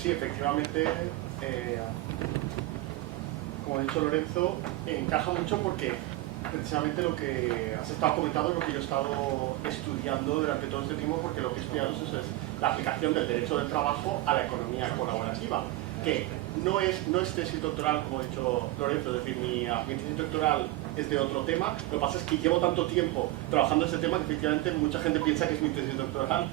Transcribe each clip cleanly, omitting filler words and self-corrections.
Sí, efectivamente, como ha dicho Lorenzo, encaja mucho porque precisamente lo que has estado comentando es lo que yo he estado estudiando durante todo este tiempo, porque lo que he estudiado es la aplicación del derecho del trabajo a la economía colaborativa, que no es tesis doctoral, como ha dicho Lorenzo, es decir, mi tesis doctoral es de otro tema. Lo que pasa es que llevo tanto tiempo trabajando en este tema que efectivamente mucha gente piensa que es mi tesis doctoral,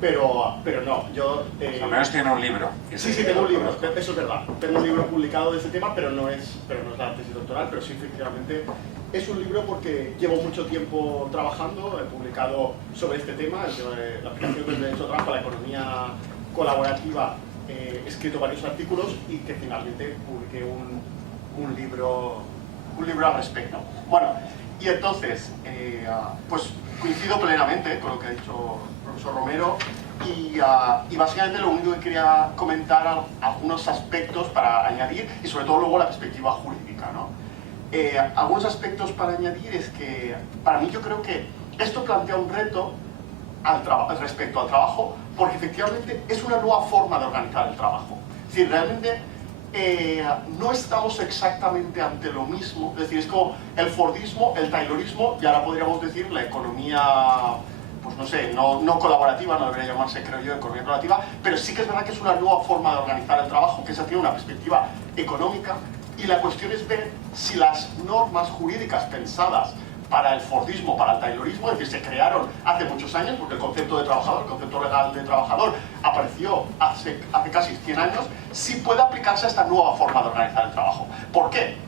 pero no, yo... Al menos tiene un libro. Sí, tengo un libro, eso es verdad. Tengo un libro publicado de este tema, pero no es la tesis doctoral, pero sí, efectivamente, es un libro porque llevo mucho tiempo trabajando, he publicado sobre este tema, el tema de la aplicación del derecho de trabajo a la economía colaborativa, he escrito varios artículos y que finalmente publiqué un libro al respecto. Bueno, y entonces, pues coincido plenamente con lo que ha dicho el profesor Romero y básicamente lo único que quería comentar algunos aspectos para añadir y sobre todo luego la perspectiva jurídica, ¿no? Algunos aspectos para añadir es que para mí yo creo que esto plantea un reto respecto al trabajo porque efectivamente es una nueva forma de organizar el trabajo. Es decir, realmente no estamos exactamente ante lo mismo, es decir, es como el Fordismo, el Taylorismo y ahora podríamos decir la economía, pues no sé, no colaborativa, no debería llamarse, creo yo, economía colaborativa, pero sí que es verdad que es una nueva forma de organizar el trabajo, que esa tiene una perspectiva económica y la cuestión es ver si las normas jurídicas pensadas para el Fordismo, para el Taylorismo, es decir, se crearon hace muchos años, porque el concepto de trabajador, el concepto legal de trabajador, apareció hace casi 100 años, sí puede aplicarse a esta nueva forma de organizar el trabajo. ¿Por qué?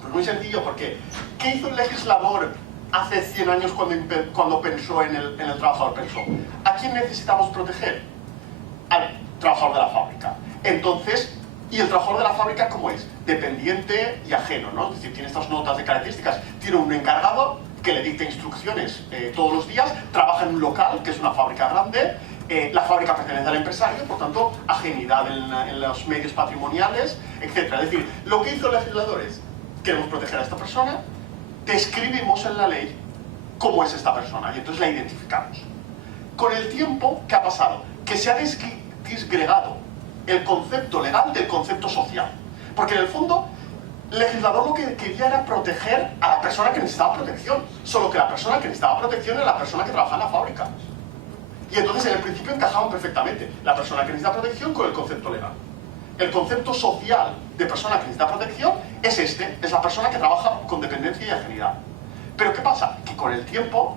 Pues muy sencillo, porque ¿qué hizo el legislador hace 100 años cuando pensó en el trabajador? Pensó, ¿a quién necesitamos proteger? Al trabajador de la fábrica. Entonces, ¿y el trabajador de la fábrica cómo es? Dependiente y ajeno, ¿no? Es decir, tiene estas notas de características. Tiene un encargado que le dicta instrucciones todos los días, trabaja en un local, que es una fábrica grande, la fábrica pertenece al empresario, por tanto, ajenidad en los medios patrimoniales, etc. Es decir, lo que hizo el legislador es, queremos proteger a esta persona, describimos en la ley cómo es esta persona y entonces la identificamos. Con el tiempo, ¿qué ha pasado? Que se ha disgregado el concepto legal del concepto social. Porque en el fondo, el legislador lo que quería era proteger a la persona que necesitaba protección. Solo que la persona que necesitaba protección era la persona que trabaja en la fábrica. Y entonces en el principio encajaban perfectamente la persona que necesita protección con el concepto legal. El concepto social de persona que necesita protección es la persona que trabaja con dependencia y ajenidad. Pero ¿qué pasa? Que con el tiempo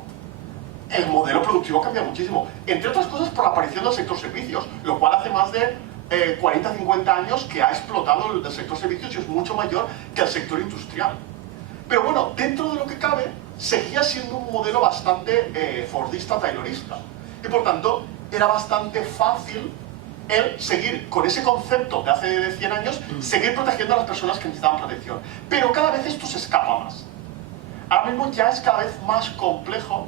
el modelo productivo cambia muchísimo. Entre otras cosas por la aparición del sector servicios, lo cual hace más de 40-50 años que ha explotado el sector servicios y es mucho mayor que el sector industrial. Pero bueno, dentro de lo que cabe, seguía siendo un modelo bastante fordista, taylorista. Y por tanto, era bastante fácil el seguir con ese concepto de hace 100 años, seguir protegiendo a las personas que necesitaban protección. Pero cada vez esto se escapa más. Ahora mismo ya es cada vez más complejo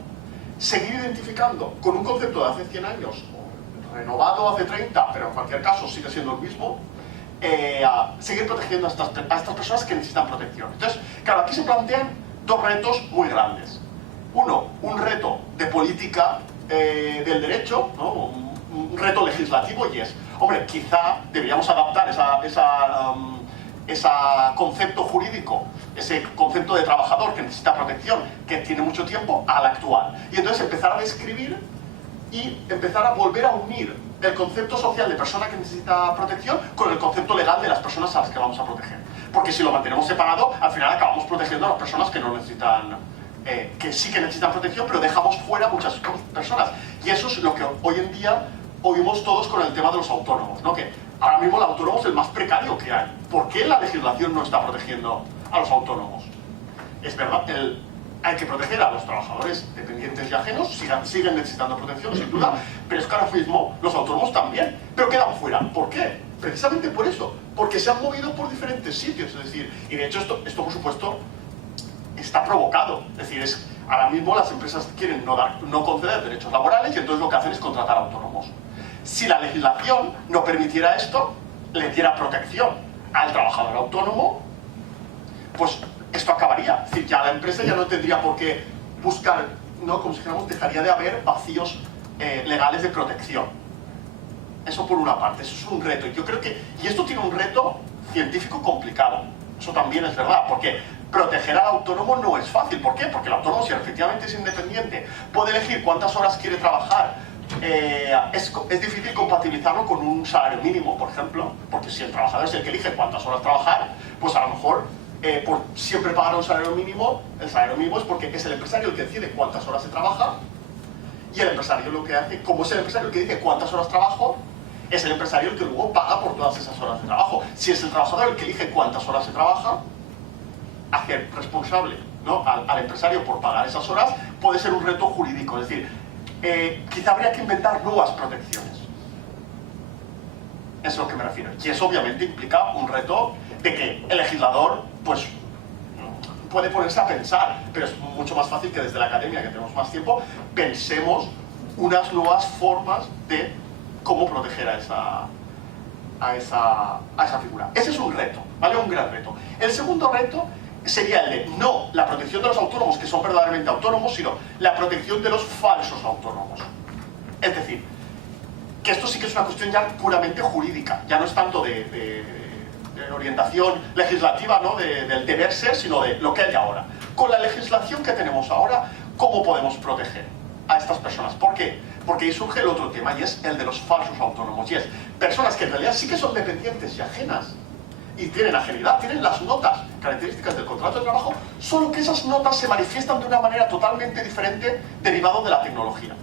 seguir identificando con un concepto de hace 100 años, renovado hace 30, pero en cualquier caso sigue siendo el mismo, seguir protegiendo a estas personas que necesitan protección. Entonces, claro, aquí se plantean dos retos muy grandes. Uno, un reto de política del derecho, ¿no? Un reto legislativo y es, hombre, quizá deberíamos adaptar ese concepto jurídico, ese concepto de trabajador que necesita protección, que tiene mucho tiempo, al actual. Y entonces empezar a describir y empezar a volver a unir el concepto social de persona que necesita protección con el concepto legal de las personas a las que vamos a proteger. Porque si lo mantenemos separado, al final acabamos protegiendo a las personas que no necesitan, que sí que necesitan protección, pero dejamos fuera muchas personas. Y eso es lo que hoy en día oímos todos con el tema de los autónomos, ¿no? Que ahora mismo el autónomo es el más precario que hay. ¿Por qué la legislación no está protegiendo a los autónomos? Es verdad, hay que proteger a los trabajadores dependientes y ajenos, siguen necesitando protección, sin duda, pero es que ahora mismo los autónomos también, pero quedan fuera. ¿Por qué? Precisamente por eso, porque se han movido por diferentes sitios, es decir, y de hecho esto por supuesto está provocado, es decir, ahora mismo las empresas quieren no conceder derechos laborales y entonces lo que hacen es contratar autónomos. Si la legislación no permitiera esto, le diera protección al trabajador autónomo, pues esto acabaría. Es decir, ya la empresa ya no tendría por qué buscar, ¿no? Como si dijéramos, dejaría de haber vacíos legales de protección. Eso por una parte, eso es un reto. Yo creo que, y esto tiene un reto científico complicado. Eso también es verdad, porque proteger al autónomo no es fácil. ¿Por qué? Porque el autónomo, si efectivamente es independiente, puede elegir cuántas horas quiere trabajar. Es difícil compatibilizarlo con un salario mínimo, por ejemplo, porque si el trabajador es el que elige cuántas horas trabajar, pues a lo mejor por siempre pagar un salario mínimo, el salario mínimo es porque es el empresario el que decide cuántas horas se trabaja, y el empresario lo que hace, como es el empresario el que dice cuántas horas trabajo, es el empresario el que luego paga por todas esas horas de trabajo. Si es el trabajador el que elige cuántas horas se trabaja, hacer responsable, ¿no?, al empresario por pagar esas horas puede ser un reto jurídico. Es decir, quizá habría que inventar nuevas protecciones. Eso es a lo que me refiero. Y eso obviamente implica un reto de que el legislador, pues, puede ponerse a pensar, pero es mucho más fácil que desde la academia, que tenemos más tiempo, pensemos unas nuevas formas de cómo proteger a esa figura. Ese es un reto, ¿vale? Un gran reto. El segundo reto sería el de no la protección de los autónomos que son verdaderamente autónomos, sino la protección de los falsos autónomos. Es decir, que esto sí que es una cuestión ya puramente jurídica, ya no es tanto de orientación legislativa, ¿no?, del deber ser, sino de lo que hay ahora. Con la legislación que tenemos ahora, ¿cómo podemos proteger a estas personas? ¿Por qué? Porque ahí surge el otro tema, y es el de los falsos autónomos, y es personas que en realidad sí que son dependientes y ajenas, y tienen ajenidad, tienen las notas características del contrato de trabajo, solo que esas notas se manifiestan de una manera totalmente diferente derivado de la tecnología.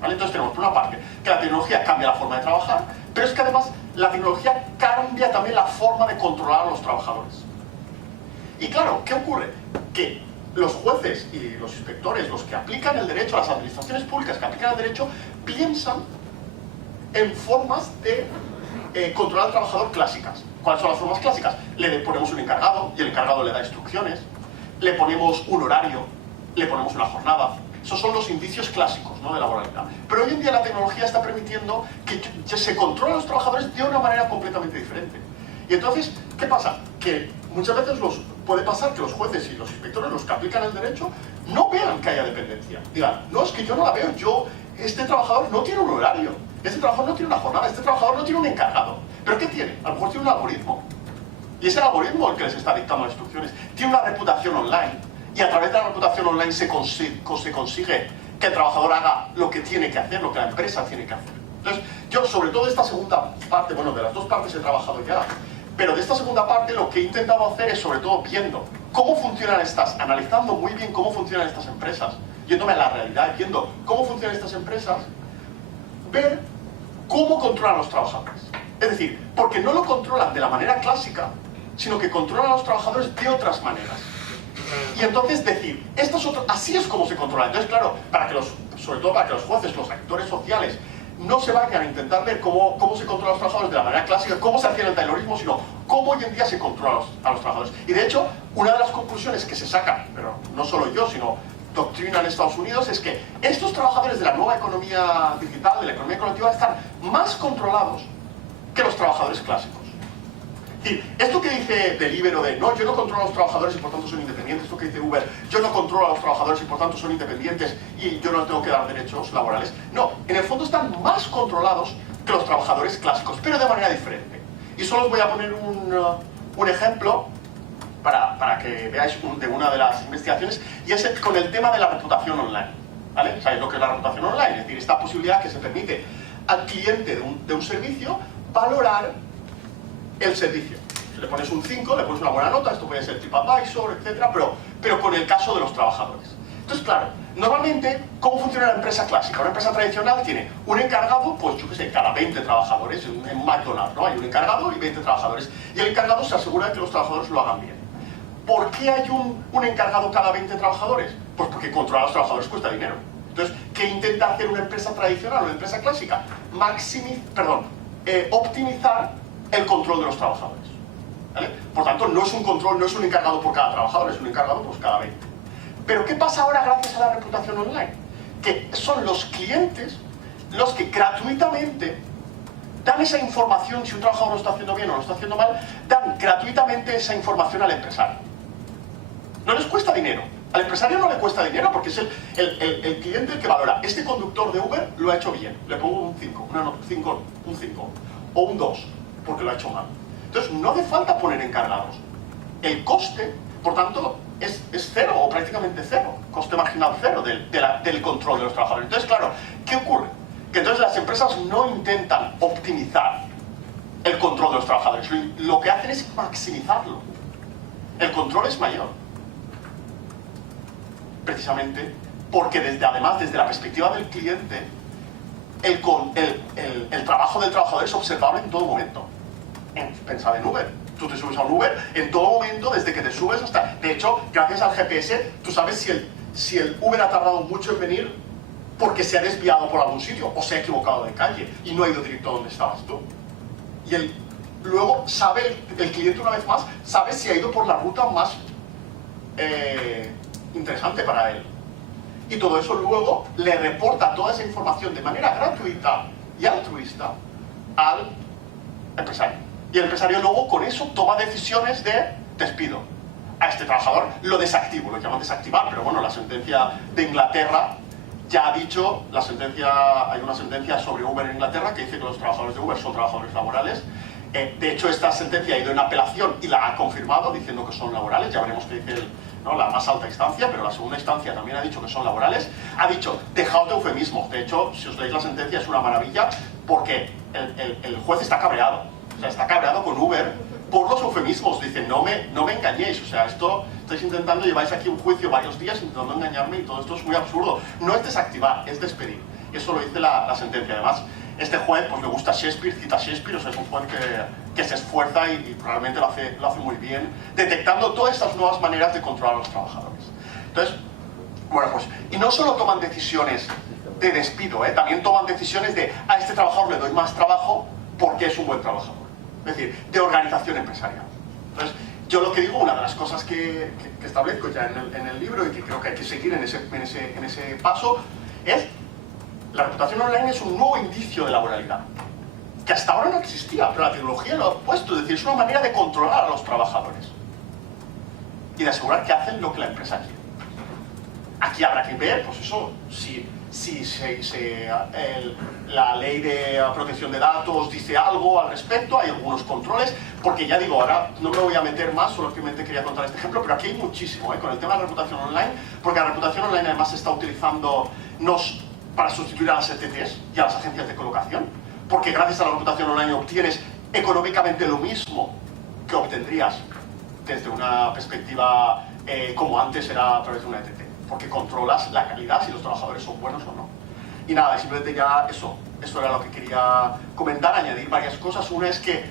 ¿Vale? Entonces tenemos por una parte que la tecnología cambia la forma de trabajar, pero es que además la tecnología cambia también la forma de controlar a los trabajadores. Y claro, ¿qué ocurre? Que los jueces y los inspectores, los que aplican el derecho, las administraciones públicas que aplican el derecho, piensan en formas de controlar al trabajador clásicas. ¿Cuáles son las formas clásicas? Le ponemos un encargado y el encargado le da instrucciones, le ponemos un horario, le ponemos una jornada. Esos son los indicios clásicos, ¿no?, de laboralidad. Pero hoy en día la tecnología está permitiendo que se controlen a los trabajadores de una manera completamente diferente. Y entonces, ¿qué pasa? Que muchas veces puede pasar que los jueces y los inspectores, los que aplican el derecho, no vean que haya dependencia. Digan, no, es que yo no la veo, este trabajador no tiene un horario, este trabajador no tiene una jornada, este trabajador no tiene un encargado. ¿Pero qué tiene? A lo mejor tiene un algoritmo. Y es el algoritmo el que les está dictando las instrucciones. Tiene una reputación online. Y a través de la reputación online se consigue que el trabajador haga lo que tiene que hacer, lo que la empresa tiene que hacer. Entonces, yo sobre todo esta segunda parte, bueno, de las dos partes he trabajado ya, pero de esta segunda parte lo que he intentado hacer es sobre todo viendo cómo funcionan analizando muy bien cómo funcionan estas empresas, yéndome a la realidad, viendo cómo funcionan estas empresas, ver cómo controlan a los trabajadores. Es decir, porque no lo controlan de la manera clásica, sino que controlan a los trabajadores de otras maneras. Y entonces decir, así es como se controla. Entonces, claro, sobre todo para que los jueces, los actores sociales, no se vayan a intentar ver cómo se controla a los trabajadores de la manera clásica, cómo se hacía el taylorismo, sino cómo hoy en día se controla a los trabajadores. Y de hecho, una de las conclusiones que se saca, pero no solo yo, sino doctrina en Estados Unidos, es que estos trabajadores de la nueva economía digital, de la economía colectiva, están más controlados que los trabajadores clásicos. Es decir, esto que dice Deliveroo de no, yo no controlo a los trabajadores y por tanto son independientes, esto que dice Uber, yo no controlo a los trabajadores y por tanto son independientes y yo no les tengo que dar derechos laborales. No, en el fondo están más controlados que los trabajadores clásicos, pero de manera diferente. Y solo os voy a poner un ejemplo para que veáis de una de las investigaciones, y es con el tema de la reputación online. ¿Vale? ¿Sabéis lo que es la reputación online? Es decir, esta posibilidad que se permite al cliente de un servicio valorar el servicio. Si le pones un 5, le pones una buena nota, esto puede ser TripAdvisor, etc., pero con el caso de los trabajadores. Entonces, claro, normalmente, ¿cómo funciona la empresa clásica? Una empresa tradicional tiene un encargado, pues yo qué sé, cada 20 trabajadores, en McDonald's, ¿no? Hay un encargado y 20 trabajadores, y el encargado se asegura de que los trabajadores lo hagan bien. ¿Por qué hay un encargado cada 20 trabajadores? Pues porque controlar a los trabajadores cuesta dinero. Entonces, ¿qué intenta hacer una empresa tradicional, una empresa clásica? Optimizar el control de los trabajadores. ¿Vale? Por tanto, no es un control, no es un encargado por cada trabajador, es un encargado pues cada 20. Pero ¿qué pasa ahora gracias a la reputación online? Que son los clientes los que gratuitamente dan esa información, si un trabajador lo está haciendo bien o lo está haciendo mal, dan gratuitamente esa información al empresario. No les cuesta dinero, Al empresario no le cuesta dinero porque es el cliente el que valora. Este conductor de Uber lo ha hecho bien. Le pongo un 5, un 5 o un 2 porque lo ha hecho mal. Entonces no hace falta poner encargados. El coste, por tanto, es cero o prácticamente cero. Coste marginal cero del control de los trabajadores. Entonces, claro, ¿qué ocurre? Que entonces las empresas no intentan optimizar el control de los trabajadores. Lo que hacen es maximizarlo. El control es mayor. Precisamente porque además desde la perspectiva del cliente el trabajo del trabajador es observable en todo momento. Pensad en Uber, tú te subes a un Uber en todo momento desde que te subes hasta... De hecho, gracias al GPS tú sabes si el Uber ha tardado mucho en venir porque se ha desviado por algún sitio o se ha equivocado de calle y no ha ido directo a donde estabas tú. Y luego sabe el cliente una vez más, sabe si ha ido por la ruta más interesante para él. Y todo eso luego le reporta toda esa información de manera gratuita y altruista al empresario. Y el empresario luego con eso toma decisiones de despido. A este trabajador lo desactivo, lo llaman desactivar, pero bueno, la sentencia de Inglaterra ya ha dicho, hay una sentencia sobre Uber en Inglaterra que dice que los trabajadores de Uber son trabajadores laborales. De hecho, esta sentencia ha ido en apelación y la ha confirmado diciendo que son laborales. Ya veremos qué dice la más alta instancia, pero la segunda instancia también ha dicho que son laborales. Ha dicho, dejaos de eufemismos. De hecho, si os leéis la sentencia es una maravilla porque el juez está cabreado. O sea, está cabreado con Uber por los eufemismos. Dice, no me engañéis. O sea, esto estáis intentando, lleváis aquí un juicio varios días intentando engañarme y todo esto es muy absurdo. No es desactivar, es despedir. Eso lo dice la sentencia. Además, este juez pues le gusta Shakespeare, cita Shakespeare, o sea, es un juez que se esfuerza y probablemente lo hace muy bien, detectando todas estas nuevas maneras de controlar a los trabajadores. Entonces, bueno, pues, y no solo toman decisiones de despido, también toman decisiones de a este trabajador le doy más trabajo porque es un buen trabajador. Es decir, de organización empresarial. Entonces, yo lo que digo, una de las cosas que establezco ya en el libro y que creo que hay que seguir en ese paso es la reputación online es un nuevo indicio de laboralidad, que hasta ahora no existía, pero la tecnología lo ha puesto, es decir, es una manera de controlar a los trabajadores y de asegurar que hacen lo que la empresa quiere. Aquí habrá que ver, pues eso, si la ley de protección de datos dice algo al respecto, hay algunos controles, porque ya digo, ahora no me voy a meter más, solamente quería contar este ejemplo, pero aquí hay muchísimo, con el tema de la reputación online, porque la reputación online además se está utilizando para sustituir a las ETTs y a las agencias de colocación, porque gracias a la reputación online obtienes económicamente lo mismo que obtendrías desde una perspectiva como antes era a través de una ETT, porque controlas la calidad, si los trabajadores son buenos o no. Y nada, simplemente ya eso era lo que quería comentar, añadir varias cosas. Una es que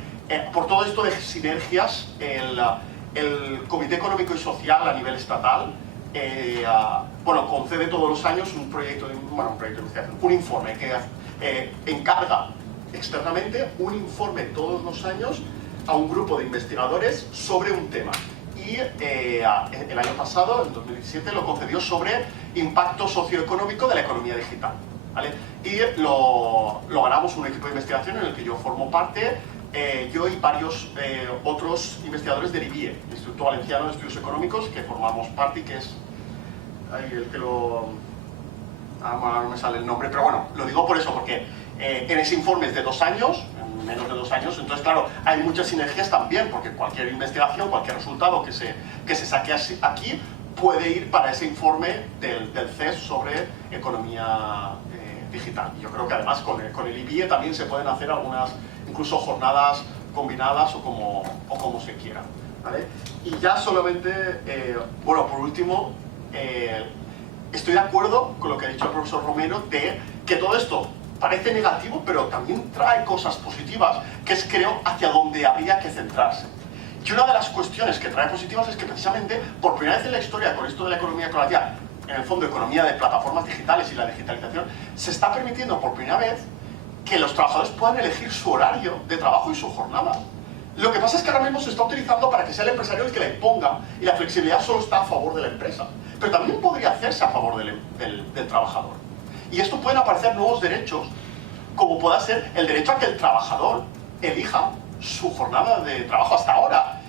por todo esto de sinergias, el Comité Económico y Social a nivel estatal concede todos los años un proyecto de investigación, un informe que encarga externamente un informe todos los años a un grupo de investigadores sobre un tema. Y el año pasado, en 2017, lo concedió sobre impacto socioeconómico de la economía digital, ¿vale? Y lo ganamos un equipo de investigación en el que yo formo parte, yo y varios otros investigadores del IBIE, el Instituto Valenciano de Estudios Económicos, que formamos parte y que es el que lo... no me sale el nombre, pero bueno, lo digo por eso, porque en ese informe es de 2 años, menos de 2 años, entonces claro, hay muchas sinergias también, porque cualquier investigación, cualquier resultado que se saque aquí puede ir para ese informe del CES sobre economía digital. Y yo creo que además con el IBIE también se pueden hacer algunas, incluso jornadas combinadas o como se quiera, ¿vale? Y ya solamente, por último, estoy de acuerdo con lo que ha dicho el profesor Romero de que todo esto parece negativo, pero también trae cosas positivas, que es, creo, hacia donde habría que centrarse. Y una de las cuestiones que trae positivas es que precisamente, por primera vez en la historia, con esto de la economía colaborativa, en el fondo economía de plataformas digitales y la digitalización, se está permitiendo por primera vez que los trabajadores puedan elegir su horario de trabajo y su jornada. Lo que pasa es que ahora mismo se está utilizando para que sea el empresario el que la imponga y la flexibilidad solo está a favor de la empresa. Pero también podría hacerse a favor del trabajador. Y esto pueden aparecer nuevos derechos, como pueda ser el derecho a que el trabajador elija su jornada de trabajo. Hasta ahora,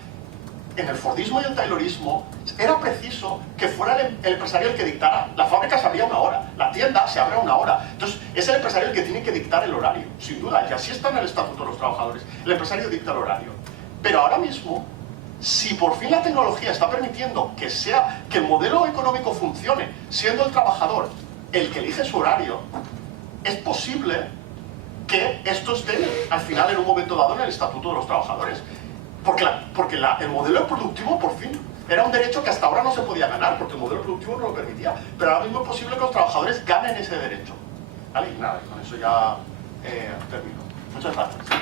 en el Fordismo y el Taylorismo era preciso que fuera el empresario el que dictara. La fábrica se abría 1 hora, la tienda se abre 1 hora. Entonces, es el empresario el que tiene que dictar el horario, sin duda. Y así está en el Estatuto de los Trabajadores. El empresario dicta el horario. Pero ahora mismo, si por fin la tecnología está permitiendo que el modelo económico funcione, siendo el trabajador el que elige su horario, es posible que esto esté al final en un momento dado en el Estatuto de los Trabajadores. Porque el modelo productivo por fin era un derecho que hasta ahora no se podía ganar, porque el modelo productivo no lo permitía. Pero ahora mismo es posible que los trabajadores ganen ese derecho. ¿Vale? Y nada, con eso ya termino. Muchas gracias.